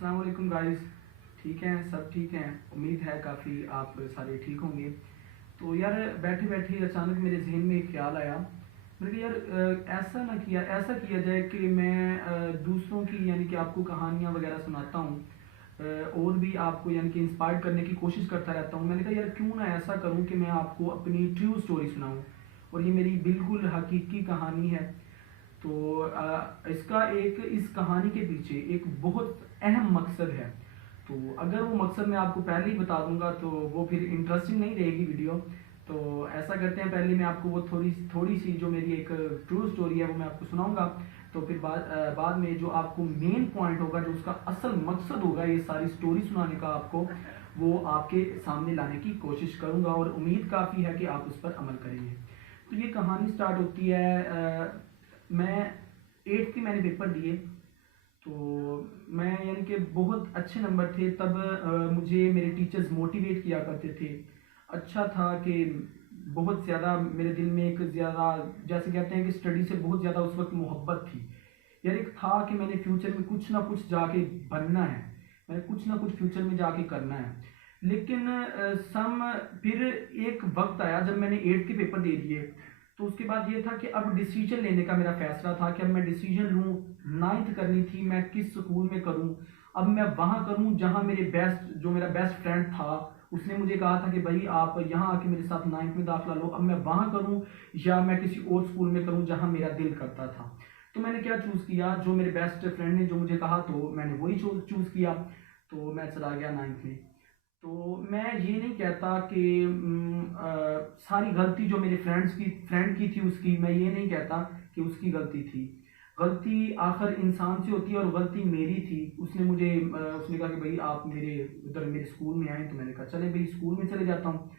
अस्सलाम वालेकुम गाइस। ठीक हैं, सब ठीक हैं। उम्मीद है काफ़ी आप सारे ठीक होंगे। तो यार बैठे बैठे अचानक मेरे जहन में एक ख्याल आया। मैंने कहा यार ऐसा किया जाए कि मैं दूसरों की यानी कि आपको कहानियाँ वगैरह सुनाता हूँ, और भी आपको यानी कि इंस्पायर करने की कोशिश करता रहता हूँ। मैंने कहा यार क्यों ना ऐसा करूँ कि मैं आपको अपनी ट्रू स्टोरी सुनाऊँ, और ये मेरी बिल्कुल हकीकी कहानी है। तो इस कहानी के पीछे एक बहुत अहम मकसद है। तो अगर वो मकसद मैं आपको पहले ही बता दूंगा तो वो फिर इंटरेस्टिंग नहीं रहेगी वीडियो। तो ऐसा करते हैं, पहले मैं आपको वो थोड़ी थोड़ी सी जो मेरी एक ट्रू स्टोरी है वो मैं आपको सुनाऊंगा। तो फिर बाद में जो आपको मेन पॉइंट होगा, जो उसका असल मकसद होगा ये सारी स्टोरी सुनाने का, आपको वो आपके सामने लाने की कोशिश करूंगा, और उम्मीद काफ़ी है कि आप उस पर अमल करेंगे। तो ये कहानी स्टार्ट होती है, मैं 8th की मैंने पेपर दिए। तो मैं यानी कि बहुत अच्छे नंबर थे तब। मुझे मेरे टीचर्स मोटिवेट किया करते थे। अच्छा था कि बहुत ज़्यादा मेरे दिल में एक ज़्यादा, जैसे कहते हैं कि स्टडी से बहुत ज़्यादा उस वक्त मोहब्बत थी। यार एक था कि मैंने फ्यूचर में कुछ ना कुछ जाके बनना है, मैंने कुछ ना कुछ फ्यूचर में जाके करना है। लेकिन फिर एक वक्त आया जब मैंने 8th के पेपर दे दिए। तो उसके बाद ये था कि अब डिसीजन लेने का मेरा फैसला था कि अब मैं डिसीजन लूँ। 9th करनी थी, मैं किस स्कूल में करूँ। अब मैं वहाँ करूँ जहाँ मेरा बेस्ट फ्रेंड था, उसने मुझे कहा था कि भाई आप यहाँ आके मेरे साथ 9th में दाखिला लो। अब मैं वहाँ करूँ या मैं किसी और स्कूल में करूँ जहाँ मेरा दिल करता था। तो मैंने क्या चूज़ किया, जो मेरे बेस्ट फ्रेंड ने जो मुझे कहा तो मैंने वही चूज़ किया। तो मैं चला गया 9th में। तो मैं ये नहीं कहता कि सारी गलती जो मेरे फ्रेंड की थी उसकी, मैं ये नहीं कहता कि उसकी गलती थी। गलती आखिर इंसान से होती है, और गलती मेरी थी। उसने कहा कि भाई आप मेरे स्कूल में आए। तो मैंने कहा चले भाई स्कूल में चले जाता हूँ।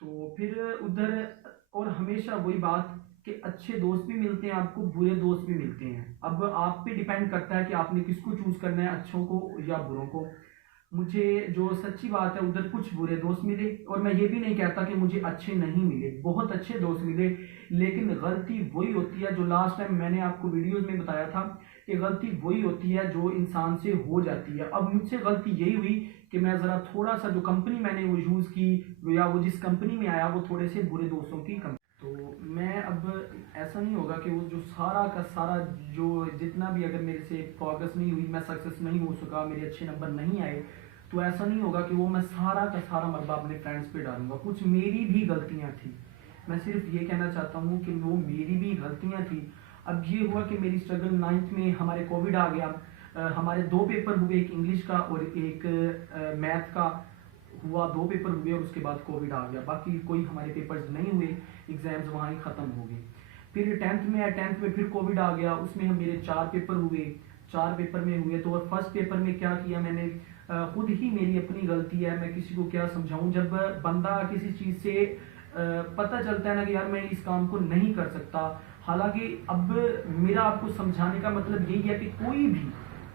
तो फिर उधर, और हमेशा वही बात कि अच्छे दोस्त भी मिलते हैं आपको, बुरे दोस्त भी मिलते हैं। अब आप पे डिपेंड करता है कि आपने किसको चूज करना है, अच्छों को या बुरों को। मुझे जो सच्ची बात है उधर कुछ बुरे दोस्त मिले, और मैं ये भी नहीं कहता कि मुझे अच्छे नहीं मिले, बहुत अच्छे दोस्त मिले। लेकिन गलती वही होती है जो लास्ट टाइम मैंने आपको वीडियोस में बताया था, कि गलती वही होती है जो इंसान से हो जाती है। अब मुझसे गलती यही हुई कि मैं ज़रा थोड़ा सा, जो कंपनी मैंने वो यूज़ की, या वो जिस कंपनी में आया, वो थोड़े से बुरे दोस्तों की कंपनी। तो मैं अब, ऐसा नहीं होगा कि वो जो सारा का सारा, जो जितना भी अगर मेरे से प्रोग्रेस नहीं हुई, मैं सक्सेस नहीं हो सका, मेरे अच्छे नंबर नहीं आए, तो ऐसा नहीं होगा कि वो मैं सारा का सारा मलबा अपने फ्रेंड्स पे डालूंगा। कुछ मेरी भी गलतियां थी। मैं सिर्फ ये कहना चाहता हूँ कि वो मेरी भी गलतियां थी। अब ये हुआ कि मेरी स्ट्रगल 9th में हमारे कोविड आ गया। हमारे 2 पेपर हुए, एक इंग्लिश का और एक मैथ का हुआ। 2 पेपर हुए और उसके बाद कोविड आ गया। बाकी कोई हमारे पेपर्स नहीं हुए, एग्जाम्स वहाँ ही ख़त्म हो गए। फिर 10th में फिर कोविड आ गया, उसमें हम मेरे 4 पेपर हुए। 4 पेपर में हुए तो, और फर्स्ट पेपर में क्या किया मैंने, खुद ही मेरी अपनी गलती है, मैं किसी को क्या समझाऊं। जब बंदा किसी चीज़ से पता चलता है ना कि यार मैं इस काम को नहीं कर सकता, हालांकि अब मेरा आपको समझाने का मतलब यही है कि कोई भी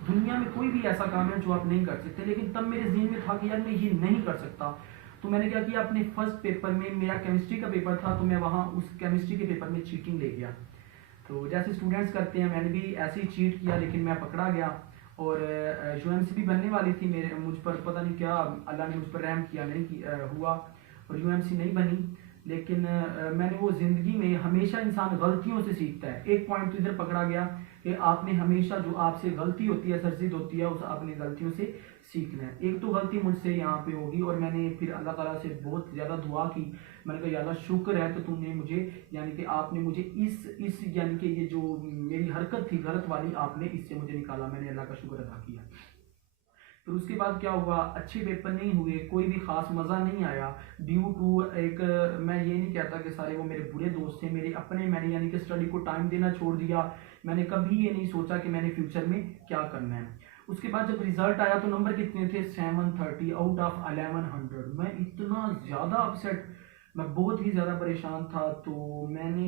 दुनिया में कोई भी ऐसा काम है जो आप नहीं कर सकते, लेकिन तब मेरे जहन में था कि यार मैं ये नहीं कर सकता। तो मैंने क्या किया, अपने फर्स्ट पेपर में, मेरा केमिस्ट्री का पेपर था, तो मैं वहाँ उस केमिस्ट्री के पेपर में चीटिंग ले गया। तो जैसे स्टूडेंट्स करते हैं, मैंने भी ऐसे ही चीट किया, लेकिन मैं पकड़ा गया। और यूएमसी भी बनने वाली थी मेरे, मुझ पर पता नहीं क्या अल्लाह ने मुझ पर रहम किया, नहीं हुआ, और यूएमसी नहीं बनी। लेकिन मैंने वो ज़िंदगी में, हमेशा इंसान गलतियों से सीखता है। एक पॉइंट तो इधर पकड़ा गया कि आपने हमेशा, जो आपसे गलती होती है, सरजिद होती है, उस आपने गलतियों से सीखना है। एक तो गलती मुझसे यहाँ पे होगी, और मैंने फिर अल्लाह ताला से बहुत ज़्यादा दुआ की। मैंने कहा या अल्लाह शुक्र है तो तुमने मुझे, यानी कि आपने मुझे इस यानी कि ये जो मेरी हरकत थी गलत वाली, आपने इससे मुझे निकाला। मैंने अल्लाह का शुक्र अदा किया। फिर उसके बाद क्या हुआ, अच्छे पेपर नहीं हुए, कोई भी खास मज़ा नहीं आया। ड्यू टू एक, मैं ये नहीं कहता कि सारे वो मेरे बुरे दोस्त थे, मेरे अपने। मैंने यानी कि स्टडी को टाइम देना छोड़ दिया। मैंने कभी ये नहीं सोचा कि मैंने फ्यूचर में क्या करना है। उसके बाद जब रिजल्ट आया तो नंबर कितने थे, 730 आउट ऑफ 1100। मैं इतना ज़्यादा अपसेट, मैं बहुत ही ज़्यादा परेशान था। तो मैंने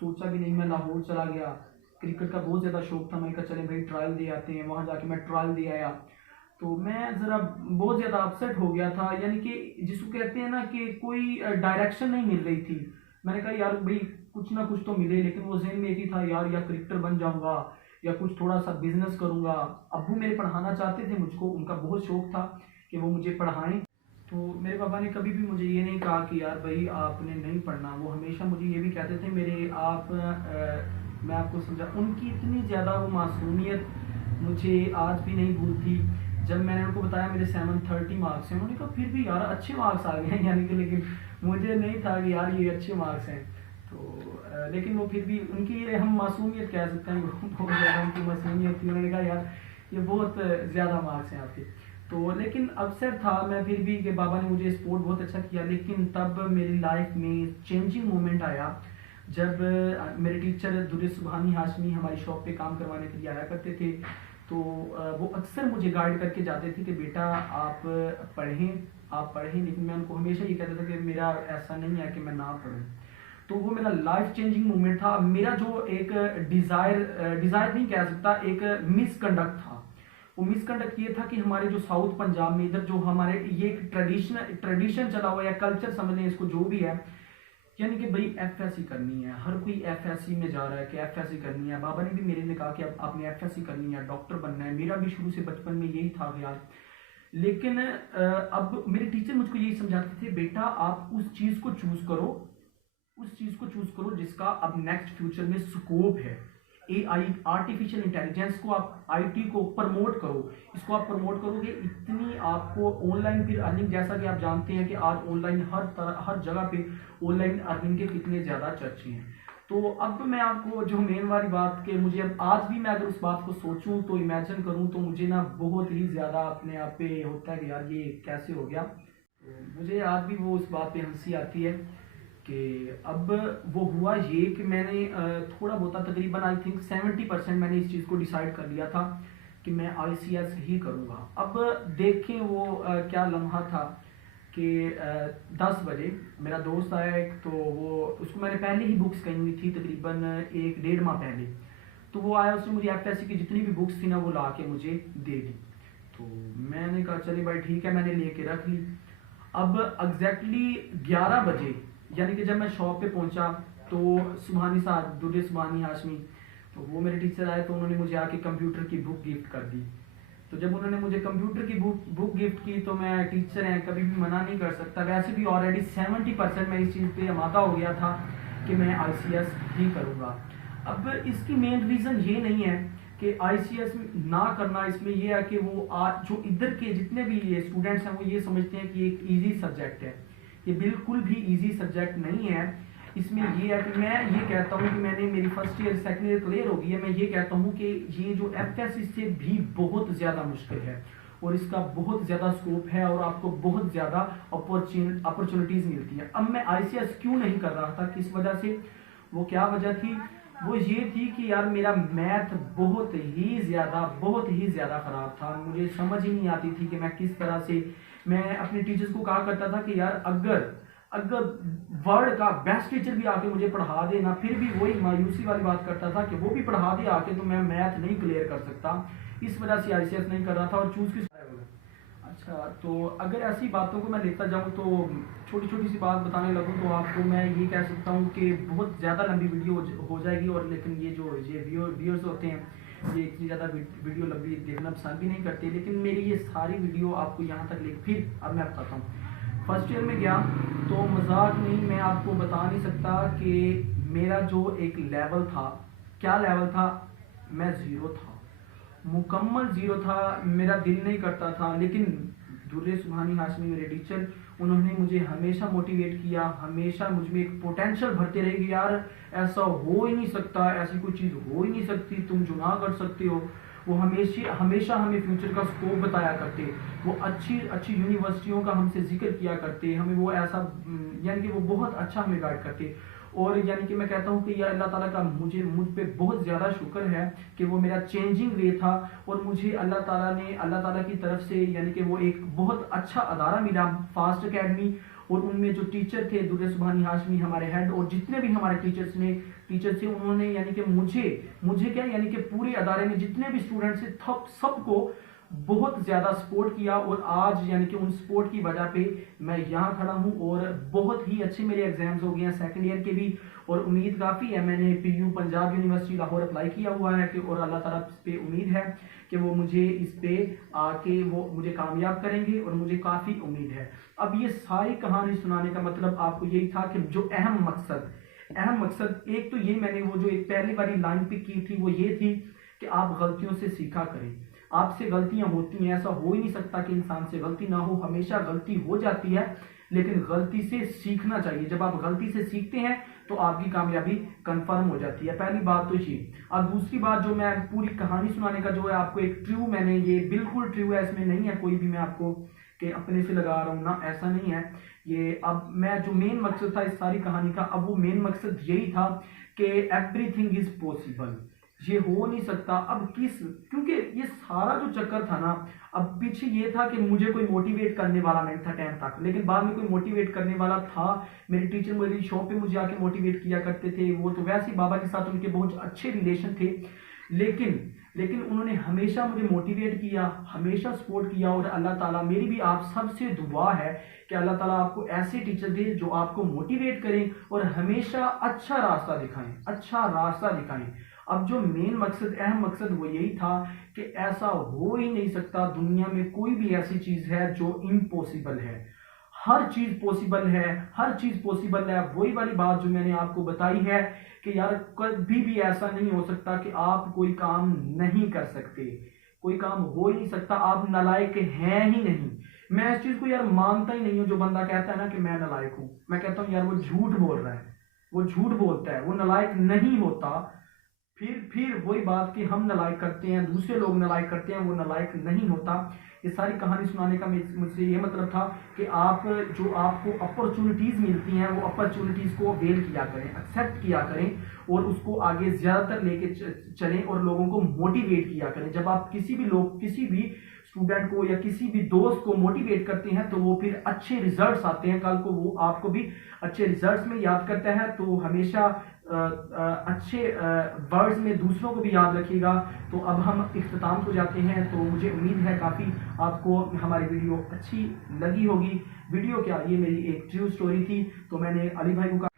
सोचा भी नहीं, मैं लाहौर चला गया। क्रिकेट का बहुत ज़्यादा शौक था, मैंने कहा चले भाई ट्रायल दे आते हैं। वहाँ जाके मैं ट्रायल दे आया। तो मैं ज़रा बहुत ज़्यादा अपसेट हो गया था, यानी कि जिसको कहते हैं ना कि कोई डायरेक्शन नहीं मिल रही थी। मैंने कहा यार भाई कुछ ना कुछ तो मिले, लेकिन वो जहन में एक ही था यार, या क्रिकेटर बन जाऊंगा, या कुछ थोड़ा सा बिजनेस करूँगा। अब्बू मेरे पढ़ाना चाहते थे मुझको, उनका बहुत शौक था कि वो मुझे पढ़ाएं। तो मेरे पापा ने कभी भी मुझे ये नहीं कहा कि यार भाई आपने नहीं पढ़ना, वो हमेशा मुझे ये भी कहते थे मेरे आप मैं आपको समझा, उनकी इतनी ज़्यादा वो मासूमियत मुझे आज भी नहीं भूलती। जब मैंने उनको बताया मेरे 730 मार्क्स हैं, उन्होंने कहा फिर भी यार अच्छे मार्क्स आ गए हैं, यानी कि लेकिन मुझे नहीं था कि यार ये अच्छे मार्क्स हैं। तो लेकिन वो फिर भी उनकी ये हम मासूमियत कह सकते हैं, बहुत ज़्यादा उनकी मासूमियत थी। उन्होंने कहा यार ये बहुत ज़्यादा मार्क्स हैं आपके। तो लेकिन अवसर था मैं फिर भी कि बाबा ने मुझे स्पोर्ट बहुत अच्छा किया। लेकिन तब मेरी लाइफ में चेंजिंग मोमेंट आया जब मेरे टीचर दुर्रे सुबहानी हाशमी हमारी शॉप पे काम करवाने के लिए आया करते थे। तो वो अक्सर मुझे गाइड करके जाते थे कि बेटा आप पढ़ें, लेकिन मैं उनको हमेशा ये कहता था कि मेरा ऐसा नहीं है कि मैं ना पढूं। तो वो मेरा लाइफ चेंजिंग मोमेंट था। मेरा जो एक डिज़ायर नहीं कह सकता, एक मिसकंडक्ट था। वो मिसकंडक्ट ये था कि हमारे जो साउथ पंजाब में इधर जो हमारे ये एक ट्रेडिशन चला हुआ है, कल्चर समझ लें इसको, जो भी है, यानी कि भाई एफएससी करनी है, हर कोई एफएससी में जा रहा है कि एफएससी करनी है। बाबा ने भी मेरे ने कहा कि अब आपने एफएससी करनी है, डॉक्टर बनना है। मेरा भी शुरू से बचपन में यही था ख्याल। लेकिन अब मेरे टीचर मुझको यही समझाते थे बेटा आप उस चीज़ को चूज करो, उस चीज़ को चूज करो जिसका अब नेक्स्ट फ्यूचर में स्कोप है। एआई, आर्टिफिशियल इंटेलिजेंस को, आप आईटी को प्रमोट करो। इसको आप प्रमोट करोगे, इतनी आपको ऑनलाइन फिर अर्निंग, जैसा कि आप जानते हैं कि आज ऑनलाइन हर जगह पे ऑनलाइन अर्निंग के कितने ज़्यादा चर्चे हैं। तो अब मैं आपको जो मेन वाली बात कि मुझे अब आज भी मैं अगर उस बात को सोचूं तो इमेजिन करूं तो मुझे ना बहुत ही ज़्यादा अपने आप पे होता है कि यार ये कैसे हो गया। तो मुझे आज भी वो उस बात पे हंसी आती है कि अब वो हुआ ये कि मैंने थोड़ा बहुत तकरीबन आई थिंक 70% मैंने इस चीज़ को डिसाइड कर लिया था कि मैं आईसीएस ही करूँगा। अब देखें वो क्या लम्हा था कि 10 बजे मेरा दोस्त आया एक, तो वो उसको मैंने पहले ही बुक्स कही हुई थी तकरीबन 1-1.5 माह पहले। तो वो आया, उसने मुझे एफएससी की जितनी भी बुक्स थी ना वो ला के मुझे दे दी। तो मैंने कहा चलिए भाई ठीक है, मैंने लेके रख ली। अब एग्जैक्टली 11 बजे यानी कि जब मैं शॉप पे पहुंचा तो सुबहानी साहब, दुर्रे सुबहानी हाशमी, तो वो मेरे टीचर आए, तो उन्होंने मुझे आके कंप्यूटर की बुक गिफ्ट कर दी। तो जब उन्होंने मुझे कंप्यूटर की बुक गिफ्ट की तो मैं, टीचर हैं, कभी भी मना नहीं कर सकता। वैसे भी ऑलरेडी 70% मैं इस चीज़ पे आमादा हो गया था कि मैं आईसीएस ही करूँगा। अब इसकी मेन रीज़न ये नहीं है कि आईसीएस ना करना, इसमें ये है कि वो आज जो इधर के जितने भी ये स्टूडेंट्स हैं वो ये समझते हैं कि एक ईजी सब्जेक्ट है। ये बिल्कुल भी ईजी सब्जेक्ट नहीं है। इसमें ये है कि मैं ये कहता हूँ कि मैंने मेरी first year second year clear हो गई है, मैं ये कहता हूँ कि ये जो एफएससी से भी बहुत ज़्यादा मुश्किल है और इसका बहुत ज़्यादा स्कोप है और आपको बहुत ज़्यादा अपॉर्चुनिटीज़ मिलती है। अब मैं आईसीएस क्यों नहीं कर रहा था, किस वजह से, वो क्या वजह थी, वो ये थी कि यार मेरा मैथ बहुत ही ज़्यादा ख़राब था। मुझे समझ ही नहीं आती थी कि मैं किस तरह से, मैं अपने टीचर्स को कहा करता था कि यार अगर वर्ल्ड का बेस्ट टीचर भी आके मुझे पढ़ा दे ना, फिर भी वही मायूसी वाली बात करता था कि वो भी पढ़ा दे आके तो मैं मैथ नहीं क्लियर कर सकता। इस वजह से आईसीएस नहीं कर रहा था और चूज किस। अच्छा, तो अगर ऐसी बातों को मैं लेता जाऊँ तो छोटी छोटी सी बात बताने लगूँ तो आपको मैं ये कह सकता हूँ कि बहुत ज़्यादा लंबी वीडियो हो जाएगी। और लेकिन ये जो व्यूअर्स होते हैं ये इतनी ज़्यादा वीडियो लंबी देखना पसंद भी नहीं करते, लेकिन मेरी ये सारी वीडियो आपको यहाँ तक ले। फिर अब मैं बताता हूँ, फर्स्ट ईयर में गया तो मजाक नहीं, मैं आपको बता नहीं सकता कि मेरा जो एक लेवल था, क्या लेवल था, मैं ज़ीरो था, मुकम्मल ज़ीरो था। मेरा दिल नहीं करता था, लेकिन दुर्रे सुबहानी हाशमी मेरे टीचर, उन्होंने मुझे हमेशा मोटिवेट किया, हमेशा मुझ में एक पोटेंशियल भरते रहे कि यार ऐसा हो ही नहीं सकता, ऐसी कोई चीज़ हो ही नहीं सकती, तुम जो ना कर सकते हो। वो हमेशा हमें फ्यूचर का स्कोप बताया करते, वो अच्छी यूनिवर्सिटियों का हमसे जिक्र किया करते, हमें वो ऐसा यानी कि वो बहुत अच्छा हमें गाइड करते। और यानी कि मैं कहता हूँ कि यार अल्लाह ताला का मुझ पे बहुत ज़्यादा शुक्र है कि वो मेरा चेंजिंग वे था और मुझे अल्लाह ताला की तरफ से यानी कि वो एक बहुत अच्छा अदारा मिला, फास्ट अकेडमी। और उनमें जो टीचर थे दुर्रे सुबहानी हाशमी हमारे हेड, और जितने भी हमारे टीचर थे उन्होंने यानी कि मुझे क्या यानी कि पूरे अदारे में जितने भी स्टूडेंट्स थे सबको बहुत ज़्यादा सपोर्ट किया, और आज यानी कि उन सपोर्ट की वजह पे मैं यहाँ खड़ा हूँ, और बहुत ही अच्छे मेरे एग्जाम्स हो गए हैं सेकंड ईयर के भी, और उम्मीद काफ़ी है। मैंने PU Punjab university Lahore apply किया हुआ है कि, और अल्लाह ताला पे उम्मीद है कि वो मुझे इस पे आके वो मुझे कामयाब करेंगे, और मुझे काफ़ी उम्मीद है। अब ये सारी कहानी सुनाने का मतलब आपको यही था कि जो अहम मकसद एक तो ये, मैंने वो जो एक पहली वाली लाइन पिक की थी वो ये थी कि आप गलतियों से सीखा करें। आपसे गलतियां होती हैं, ऐसा हो ही नहीं सकता कि इंसान से गलती ना हो, हमेशा गलती हो जाती है, लेकिन गलती से सीखना चाहिए। जब आप गलती से सीखते हैं तो आपकी कामयाबी कंफर्म हो जाती है। पहली बात तो ये। अब दूसरी बात, जो मैं पूरी कहानी सुनाने का जो है आपको एक ट्रू, मैंने ये बिल्कुल ट्रू है, इसमें नहीं है कोई भी मैं आपको कि अपने से लगा रहा हूँ ना, ऐसा नहीं है ये। अब मैं जो मेन मकसद था इस सारी कहानी का, अब वो मेन मकसद यही था कि एवरीथिंग इज पॉसिबल, ये हो नहीं सकता। अब क्योंकि ये सारा जो चक्कर था ना, अब पीछे ये था कि मुझे कोई मोटिवेट करने वाला नहीं था 10th तक, लेकिन बाद में कोई मोटिवेट करने वाला था। मेरे टीचर मेरी शॉप पे मुझे आके मोटिवेट किया करते थे, वो तो वैसे ही बाबा के साथ उनके बहुत अच्छे रिलेशन थे, लेकिन उन्होंने हमेशा मुझे मोटिवेट किया, हमेशा सपोर्ट किया। और अल्लाह ताला, मेरी भी आप सबसे दुआ है कि अल्लाह ताला आपको ऐसे टीचर दे जो आपको मोटिवेट करें और हमेशा अच्छा रास्ता दिखाएं। अब जो मेन मकसद, अहम मकसद वो यही था कि ऐसा हो ही नहीं सकता, दुनिया में कोई भी ऐसी चीज है जो इम्पॉसिबल है। हर चीज पॉसिबल है। वही वाली बात जो मैंने आपको बताई है कि यार कभी भी ऐसा नहीं हो सकता कि आप कोई काम नहीं कर सकते, कोई काम हो ही नहीं सकता, आप नालायक हैं ही नहीं। मैं इस चीज को यार मानता ही नहीं हूं, जो बंदा कहता है ना कि मैं नालायक हूं, मैं कहता हूं यार वो झूठ बोल रहा है, वो झूठ बोलता है, वो नालायक नहीं होता। फिर वही बात कि हम नालायक करते हैं, दूसरे लोग नालायक करते हैं, वो नालायक नहीं होता। ये सारी कहानी सुनाने का मुझसे ये मतलब था कि आप जो आपको अपॉर्चुनिटीज मिलती हैं वो अपॉर्चुनिटीज को अवेल किया करें, एक्सेप्ट किया करें, और उसको आगे ज्यादातर लेके चलें और लोगों को मोटिवेट किया करें। जब आप किसी भी स्टूडेंट को या किसी भी दोस्त को मोटिवेट करते हैं तो वो फिर अच्छे रिजल्ट्स आते हैं, कल को वो आपको भी अच्छे रिजल्ट्स में याद करता है। तो हमेशा अच्छे वर्ड्स में दूसरों को भी याद रखिएगा। तो अब हम इख्तिताम को जाते हैं। तो मुझे उम्मीद है काफ़ी आपको हमारी वीडियो अच्छी लगी होगी। वीडियो क्या, ये मेरी एक ट्रू स्टोरी थी। तो मैंने अली भाई को कहा,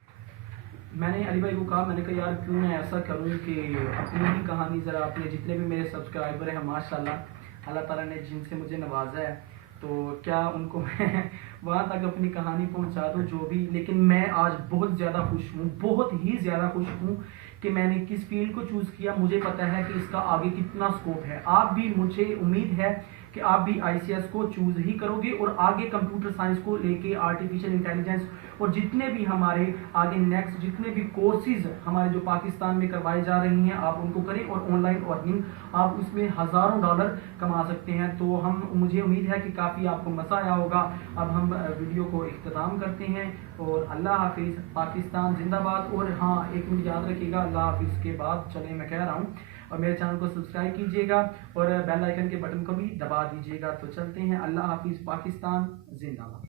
मैंने कहा यार क्यों मैं ऐसा करूं कि अपनी ही कहानी ज़रा, अपने जितने भी मेरे सब्सक्राइबर हैं माशाल्लाह अल्लाह ताला ने जिनसे मुझे नवाजा है, तो क्या उनको मैं वहाँ तक अपनी कहानी पहुँचा दूँ जो भी। लेकिन मैं आज बहुत ज़्यादा खुश हूँ, बहुत ही ज़्यादा खुश हूँ कि मैंने किस फील्ड को चूज़ किया। मुझे पता है कि इसका आगे कितना स्कोप है। आप भी, मुझे उम्मीद है कि आप भी ICS को चूज़ ही करोगे और आगे कंप्यूटर साइंस को लेके, आर्टिफिशियल इंटेलिजेंस और जितने भी हमारे आगे नेक्स्ट जितने भी कोर्सेज हमारे जो पाकिस्तान में करवाई जा रही हैं, आप उनको करें। और ऑनलाइन अर्निंग आप उसमें हज़ारों डॉलर कमा सकते हैं। तो मुझे उम्मीद है कि काफ़ी आपको मज़ा आया होगा। अब हम वीडियो को इख्तिताम करते हैं और अल्लाह हाफिज़, पाकिस्तान जिंदाबाद। और हाँ, एक मिनट याद रखिएगा, अल्लाह हाफिज़ के बाद चले मैं कह रहा हूँ, और मेरे चैनल को सब्सक्राइब कीजिएगा और बेल आइकन के बटन को भी दबा दीजिएगा। तो चलते हैं, अल्लाह हाफिज़, पाकिस्तान जिंदाबाद।